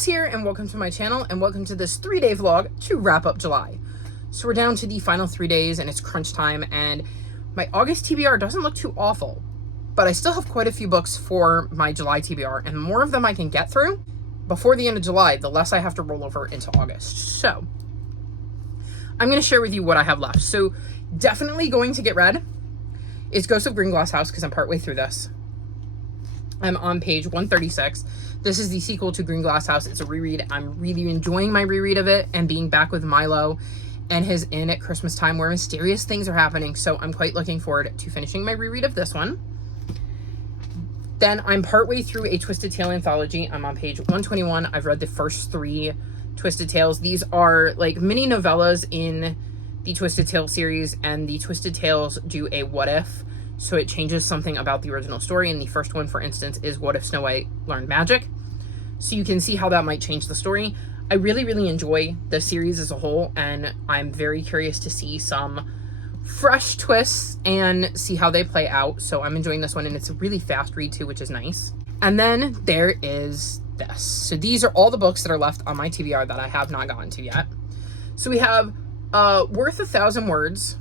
Jess here, and welcome to my channel, and welcome to this 3-day vlog to wrap up July. So we're down to the final 3 days, and it's crunch time, and my August TBR doesn't look too awful, but I still have quite a few books for my July TBR, and the more of them I can get through before the end of July, the less I have to roll over into August. So I'm going to share with you what I have left. So definitely going to get read is Ghosts of Greenglass House, because I'm partway through this. I'm on page 136. This is the sequel to Greenglass House. It's a reread. I'm really enjoying my reread of it and being back with Milo and his inn at Christmas time where mysterious things are happening. So I'm quite looking forward to finishing my reread of this one. Then I'm partway through a Twisted Tale anthology. I'm on page 121. I've read the first 3 Twisted Tales. These are like mini novellas in the Twisted Tale series, and the Twisted Tales do a what if. So it changes something about the original story. And the first one, for instance, is what if Snow White learned magic? So you can see how that might change the story. I really, really enjoy the series as a whole, and I'm very curious to see some fresh twists and see how they play out. So I'm enjoying this one, and it's a really fast read too, which is nice. And then there is this. So these are all the books that are left on my TBR that I have not gotten to yet. So we have Worth 1,000 Words,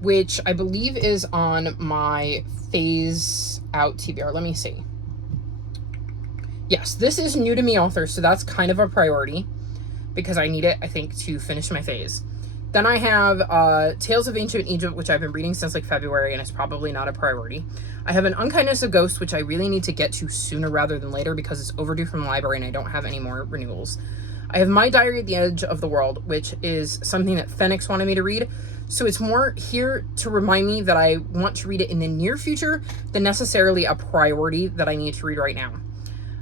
which I believe is on my phase out TBR. Let me see. Yes, this is new to me author, so that's kind of a priority because I need it, I think, to finish my phase. Then I have Tales of Ancient Egypt, which I've been reading since like February, and it's probably not a priority. I have An Unkindness of Ghosts, which I really need to get to sooner rather than later because it's overdue from the library and I don't have any more renewals. I have My Diary at the Edge of the World, which is something that Phoenix wanted me to read. So it's more here to remind me that I want to read it in the near future than necessarily a priority that I need to read right now.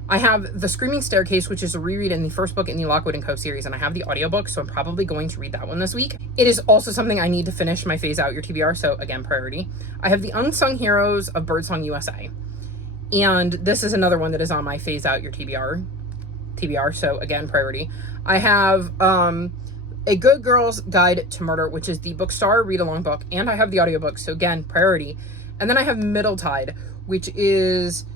I have The Screaming Staircase, which is a reread in the first book in the Lockwood & Co. series, and I have the audiobook, so I'm probably going to read that one this week. It is also something I need to finish my phase out your TBR, so again, priority. I have The Unsung Heroes of Birdsong USA, and this is another one that is on my phase out your TBR, so again, priority. I have A Good Girl's Guide to Murder, which is the Bookstar read-along book, and I have the audiobook, so again, priority. And then I have Middle Tide, which is,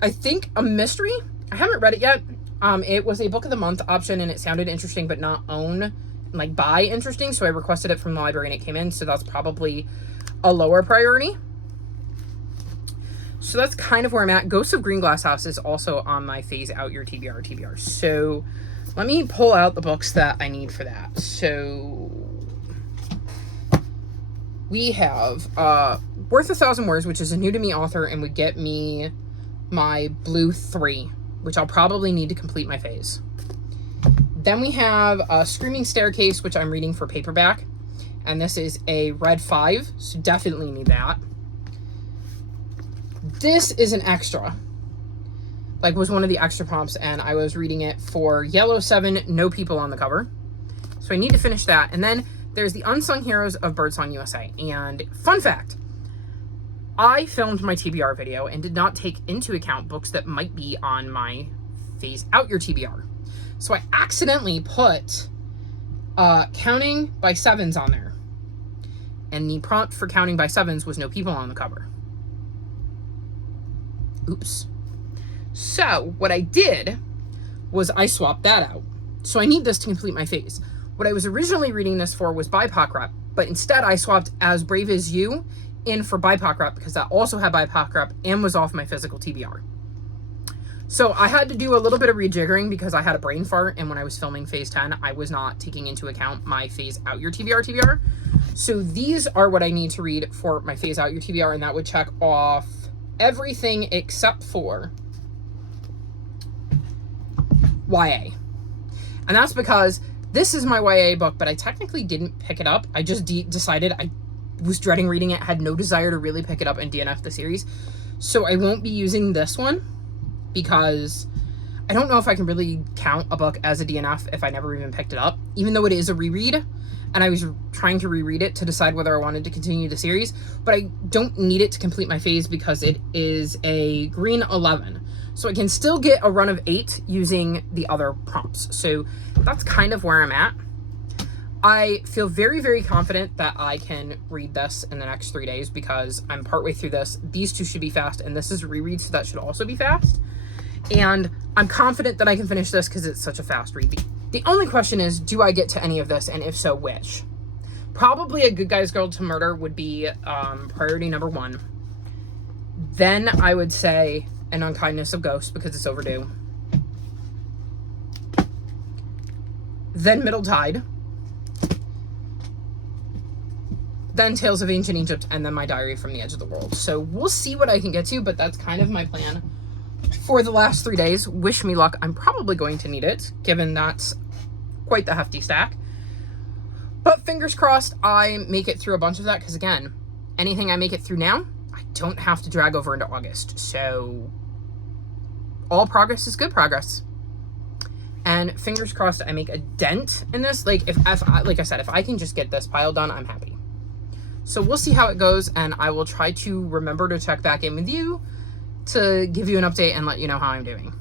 I think, a mystery. I haven't read it yet. It was a book of the month option, and it sounded interesting, but not buy interesting, so I requested it from the library, and it came in, so that's probably a lower priority. So that's kind of where I'm at. Ghosts of Greenglass House is also on my phase out your TBR. So let me pull out the books that I need for that. So we have Worth 1,000 Words, which is a new to me author and would get me my blue 3, which I'll probably need to complete my phase. Then we have Screaming Staircase, which I'm reading for paperback, and this is a red 5, so definitely need that. This is an extra, was one of the extra prompts, and I was reading it for Yellow 7, no people on the cover. So I need to finish that. And then there's The Unsung Heroes of Birdsong USA. And fun fact, I filmed my TBR video and did not take into account books that might be on my phase out your TBR. So I accidentally put Counting by Sevens on there. And the prompt for Counting by Sevens was no people on the cover. Oops. So what I did was I swapped that out. So I need this to complete my phase. What I was originally reading this for was BIPOC Rep, but instead I swapped As Brave as You in for BIPOC Rep because that also had BIPOC Rep and was off my physical TBR. So I had to do a little bit of rejiggering because I had a brain fart, and when I was filming phase 10, I was not taking into account my phase out your TBR. So these are what I need to read for my phase out your TBR, and that would check off everything except for YA. And that's because this is my YA book, but I technically didn't pick it up. I just decided I was dreading reading it, had no desire to really pick it up and DNF the series. So I won't be using this one because I don't know if I can really count a book as a DNF if I never even picked it up, even though it is a reread. And I was trying to reread it to decide whether I wanted to continue the series, but I don't need it to complete my phase because it is a green 11. So I can still get a run of 8 using the other prompts. So that's kind of where I'm at. I feel very, very confident that I can read this in the next 3 days because I'm partway through this. These two should be fast, and this is a reread, so that should also be fast. And I'm confident that I can finish this because it's such a fast read. The only question is, do I get to any of this, and if so, which? Probably A Good Guy's Guide to Murder would be priority number 1. Then I would say An Unkindness of Ghosts because it's overdue. Then Middle Tide. Then Tales of Ancient Egypt, and then My Diary from the Edge of the World. So we'll see what I can get to, but that's kind of my plan for the last 3 days. Wish me luck. I'm probably going to need it, given that's quite the hefty stack. But fingers crossed I make it through a bunch of that, because again, anything I make it through now, I don't have to drag over into August. So all progress is good progress. And fingers crossed I make a dent in this. Like I said, if I can just get this pile done, I'm happy. So we'll see how it goes, and I will try to remember to check back in with you to give you an update and let you know how I'm doing.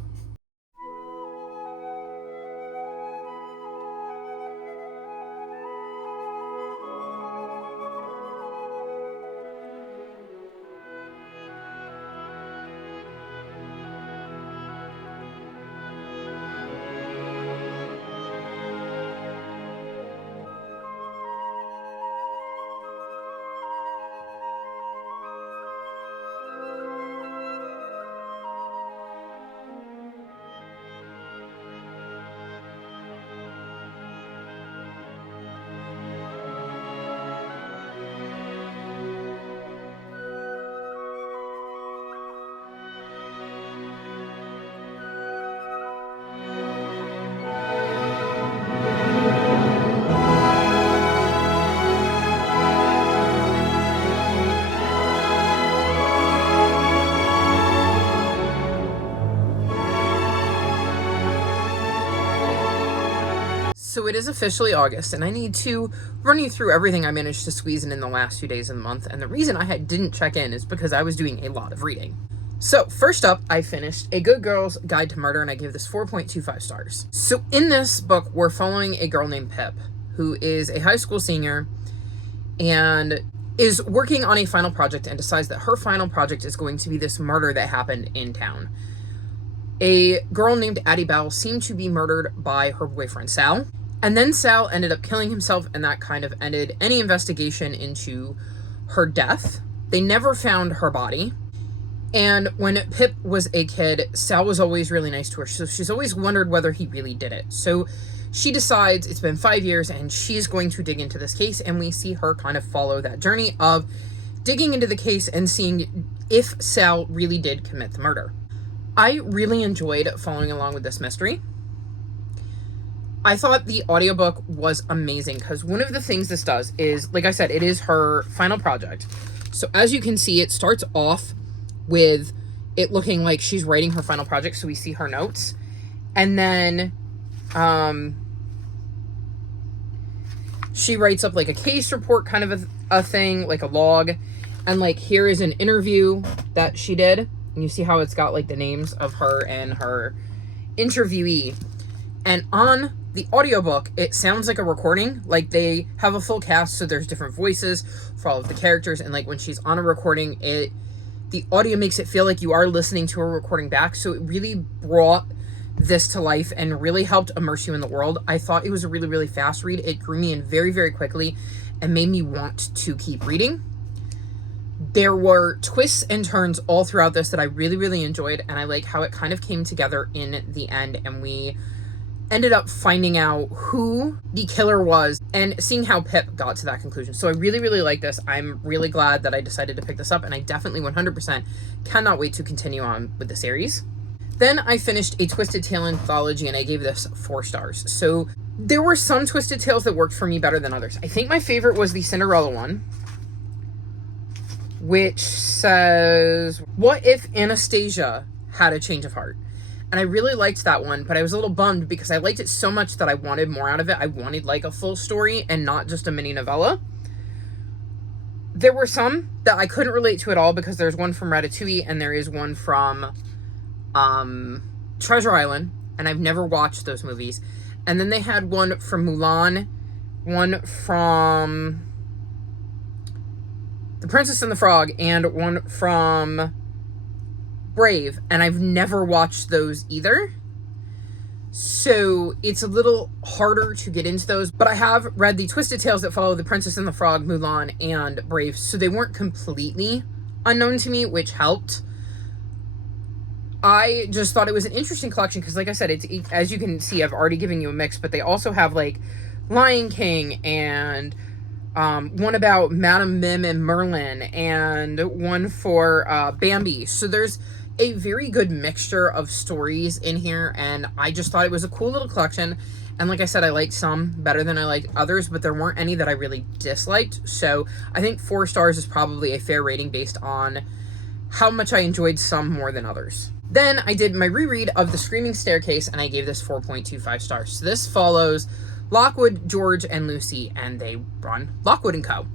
So it is officially August, and I need to run you through everything I managed to squeeze in the last few days of the month. And the reason I didn't check in is because I was doing a lot of reading. So first up, I finished A Good Girl's Guide to Murder, and I gave this 4.25 stars. So in this book, we're following a girl named Pip, who is a high school senior and is working on a final project and decides that her final project is going to be this murder that happened in town. A girl named Addie Bell seemed to be murdered by her boyfriend, Sal. And then Sal ended up killing himself, and that kind of ended any investigation into her death. They never found her body. And when Pip was a kid, Sal was always really nice to her. So she's always wondered whether he really did it. So she decides it's been 5 years and she's going to dig into this case. And we see her kind of follow that journey of digging into the case and seeing if Sal really did commit the murder. I really enjoyed following along with this mystery. I thought the audiobook was amazing because one of the things this does is, like I said, it is her final project. So as you can see, it starts off with it looking like she's writing her final project. So we see her notes. And then she writes up like a case report kind of a thing, like a log. And like here is an interview that she did. And you see how it's got like the names of her and her interviewee. And on the audiobook, it sounds like a recording. Like they have a full cast, so there's different voices for all of the characters. And like when she's on a recording, the audio makes it feel like you are listening to a recording back. So it really brought this to life and really helped immerse you in the world. I thought it was a really, really fast read. It drew me in very, very quickly and made me want to keep reading. There were twists and turns all throughout this that I really, really enjoyed. And I like how it kind of came together in the end, and we ended up finding out who the killer was and seeing how Pip got to that conclusion. So I really, really like this. I'm really glad that I decided to pick this up, and I definitely 100% cannot wait to continue on with the series. Then I finished A Twisted Tale anthology, and I gave this 4 stars. So there were some Twisted Tales that worked for me better than others. I think my favorite was the Cinderella one, which says, what if Anastasia had a change of heart? And I really liked that one, but I was a little bummed because I liked it so much that I wanted more out of it. I wanted like a full story and not just a mini novella. There were some that I couldn't relate to at all because there's one from Ratatouille and there is one from Treasure Island, and I've never watched those movies. And then they had one from Mulan, one from The Princess and the Frog, and one from Brave, and I've never watched those either. So it's a little harder to get into those, but I have read the Twisted Tales that follow The Princess and the Frog, Mulan, and Brave, so they weren't completely unknown to me, which helped. I just thought it was an interesting collection because, like I said, it's, as you can see, I've already given you a mix, but they also have like Lion King and one about Madame Mim and Merlin and one for Bambi. So there's a very good mixture of stories in here, and I just thought it was a cool little collection. And like I said, I liked some better than I liked others, but there weren't any that I really disliked. So I think 4 stars is probably a fair rating based on how much I enjoyed some more than others. Then I did my reread of The Screaming Staircase, and I gave this 4.25 stars. So this follows Lockwood, George, and Lucy, and they run Lockwood & Co.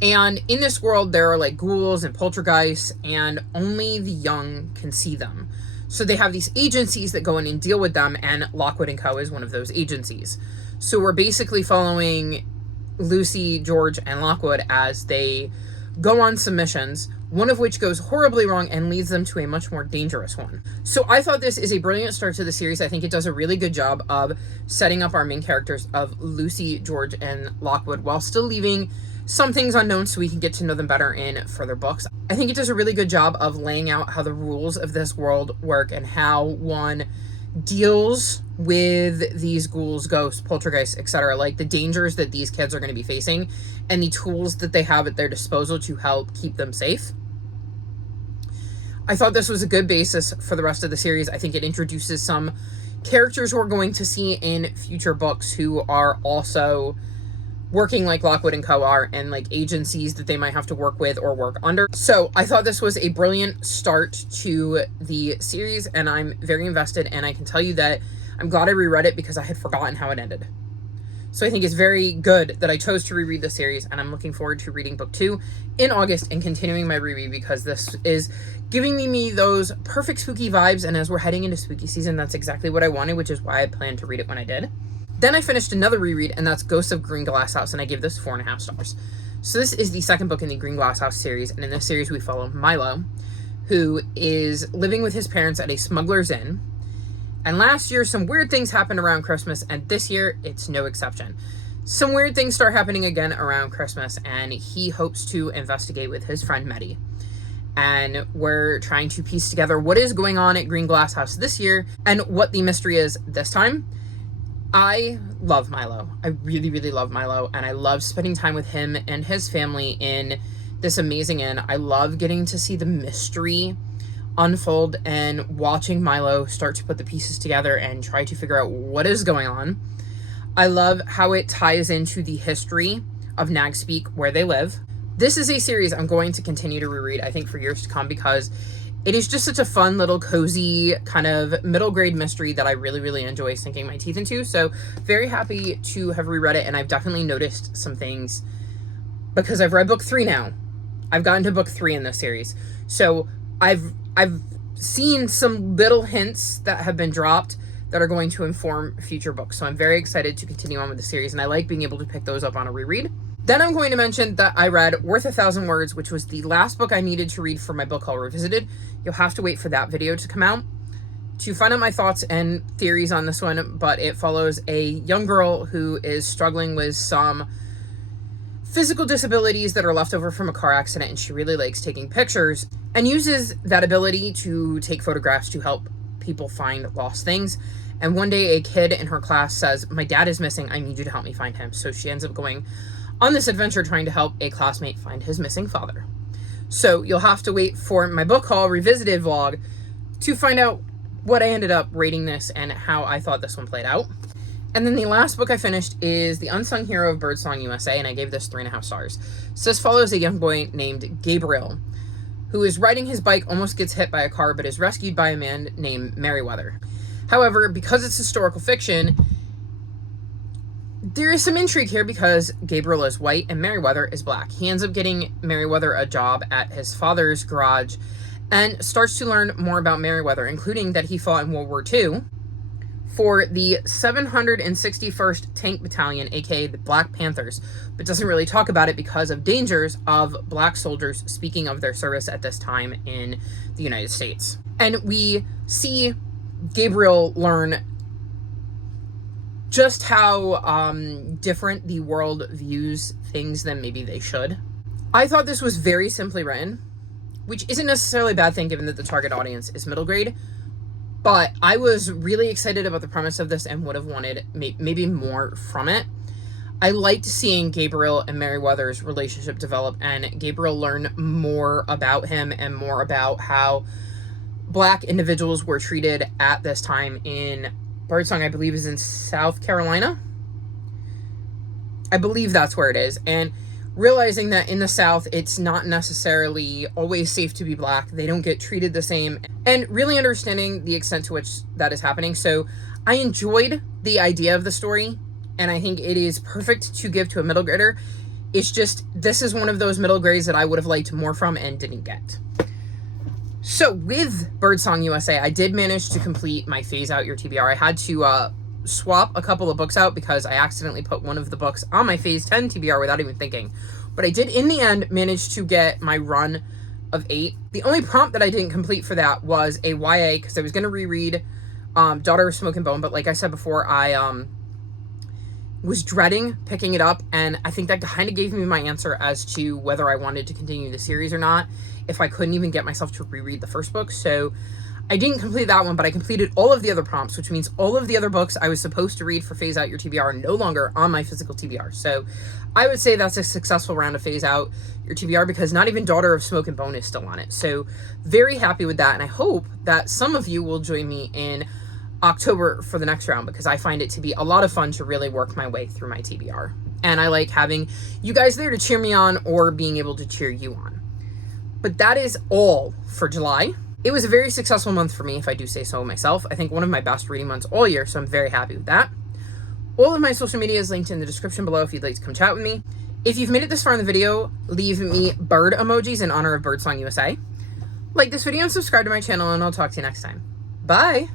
And in this world, there are like ghouls and poltergeists, and only the young can see them. So they have these agencies that go in and deal with them, and Lockwood & Co. is one of those agencies. So we're basically following Lucy, George, and Lockwood as they go on some missions, one of which goes horribly wrong and leads them to a much more dangerous one. So I thought this is a brilliant start to the series. I think it does a really good job of setting up our main characters of Lucy, George, and Lockwood while still leaving some things unknown so we can get to know them better in further books. I think it does a really good job of laying out how the rules of this world work and how one deals with these ghouls, ghosts, poltergeists, etc., like the dangers that these kids are going to be facing and the tools that they have at their disposal to help keep them safe. I thought this was a good basis for the rest of the series. I think it introduces some characters we're going to see in future books who are also working like Lockwood & Co. are, and like agencies that they might have to work with or work under. So I thought this was a brilliant start to the series, and I'm very invested, and I can tell you that I'm glad I reread it because I had forgotten how it ended. So I think it's very good that I chose to reread the series, and I'm looking forward to reading book 2 in August and continuing my reread because this is giving me those perfect spooky vibes, and as we're heading into spooky season, that's exactly what I wanted, which is why I planned to read it when I did. Then I finished another reread, and that's Ghosts of Green Glass House, and I gave this 4.5 stars. So this is the second book in the Green Glass House series, and in this series we follow Milo, who is living with his parents at a smuggler's inn. And last year, some weird things happened around Christmas, and this year, it's no exception. Some weird things start happening again around Christmas, and he hopes to investigate with his friend Meddy. And we're trying to piece together what is going on at Green Glass House this year, and what the mystery is this time. I love Milo. I really, really love Milo, and I love spending time with him and his family in this amazing inn. I love getting to see the mystery unfold and watching Milo start to put the pieces together and try to figure out what is going on. I love how it ties into the history of Nagspeak, where they live. This is a series I'm going to continue to reread, I think, for years to come, because it is just such a fun little cozy kind of middle grade mystery that I really, really enjoy sinking my teeth into. So very happy to have reread it, and I've definitely noticed some things because I've read book 3 now. I've gotten to book 3 in this series. So I've seen some little hints that have been dropped that are going to inform future books. So I'm very excited to continue on with the series, and I like being able to pick those up on a reread. Then I'm going to mention that I read Worth a Thousand Words, which was the last book I needed to read for my book haul revisited. You'll have to wait for that video to come out to find out my thoughts and theories on this one, but it follows a young girl who is struggling with some physical disabilities that are left over from a car accident, and she really likes taking pictures and uses that ability to take photographs to help people find lost things. And one day a kid in her class says, "My dad is missing, I need you to help me find him." So she ends up going on this adventure trying to help a classmate find his missing father. So you'll have to wait for my book haul revisited vlog to find out what I ended up rating this and how I thought this one played out. And then the last book I finished is The Unsung Hero of Birdsong USA, and I gave this 3.5 stars. So this follows a young boy named Gabriel, who is riding his bike, almost gets hit by a car, but is rescued by a man named Merriweather. However, because it's historical fiction, there is some intrigue here because Gabriel is white and Merriweather is black. He ends up getting Merriweather a job at his father's garage and starts to learn more about Merriweather, including that he fought in World War II for the 761st Tank Battalion, aka the Black Panthers, but doesn't really talk about it because of dangers of black soldiers speaking of their service at this time in the United States. And we see Gabriel learn just how different the world views things than maybe they should. I thought this was very simply written, which isn't necessarily a bad thing given that the target audience is middle grade. But I was really excited about the premise of this and would have wanted maybe more from it. I liked seeing Gabriel and Merryweather's relationship develop and Gabriel learn more about him and more about how black individuals were treated at this time in Birdsong, I believe, is in South Carolina. I believe that's where it is. And realizing that in the South, it's not necessarily always safe to be black. They don't get treated the same. And really understanding the extent to which that is happening. So I enjoyed the idea of the story. And I think it is perfect to give to a middle grader. It's just, this is one of those middle grades that I would have liked more from and didn't get. So with Birdsong USA, I did manage to complete my Phase Out Your TBR. I had to swap a couple of books out because I accidentally put one of the books on my Phase 10 TBR without even thinking. But I did, in the end, manage to get my run of 8. The only prompt that I didn't complete for that was a YA, because I was going to reread Daughter of Smoke and Bone. But like I said before, I was dreading picking it up. And I think that kind of gave me my answer as to whether I wanted to continue the series or not, if I couldn't even get myself to reread the first book. So I didn't complete that one, but I completed all of the other prompts, which means all of the other books I was supposed to read for Phase Out Your TBR are no longer on my physical TBR. So I would say that's a successful round of Phase Out Your TBR because not even Daughter of Smoke and Bone is still on it. So very happy with that. And I hope that some of you will join me in October for the next round because I find it to be a lot of fun to really work my way through my TBR. And I like having you guys there to cheer me on or being able to cheer you on. But that is all for July. It was a very successful month for me, if I do say so myself. I think one of my best reading months all year, so I'm very happy with that. All of my social media is linked in the description below if you'd like to come chat with me. If you've made it this far in the video, leave me bird emojis in honor of Birdsong USA. Like this video and subscribe to my channel, and I'll talk to you next time. Bye!